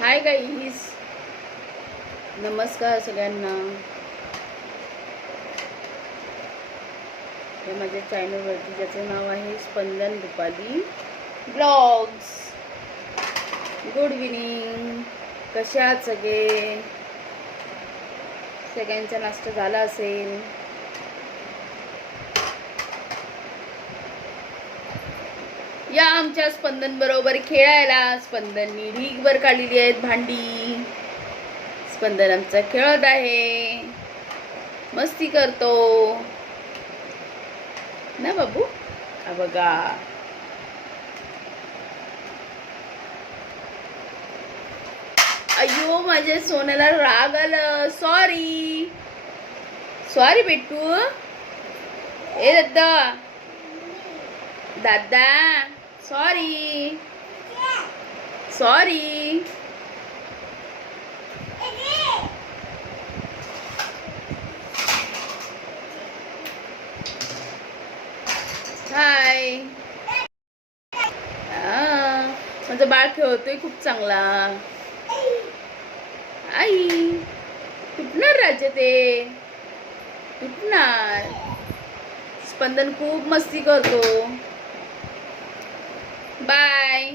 Hi guys, नमस्कार सगळ्यांना. हे माझ्या चॅनलवरती ज्याचं नाव आहे स्पंदन रुपाली ब्लॉग्स. Good evening. कसे आहात सगळे? सगळ्यांचा नाश्ता झाला असेल. या आमच्या स्पंदन बरोबर खेळायला. स्पंदननी ढीगभर काढलेली आहेत भांडी. स्पंदन आमचा खेळत आहे, मस्ती करतो ना बाबू. हा बघा, अय्यो माझ्या सोन्याला राग आलं. सॉरी सॉरी बेटू. ए दादा दादा, सॉरी सॉरी. हाय. माझं बाळ खेळतोय खूप चांगला. आई तुटणार राजा, ते तुटणार. स्पंदन खूप मस्ती करतो. बाय.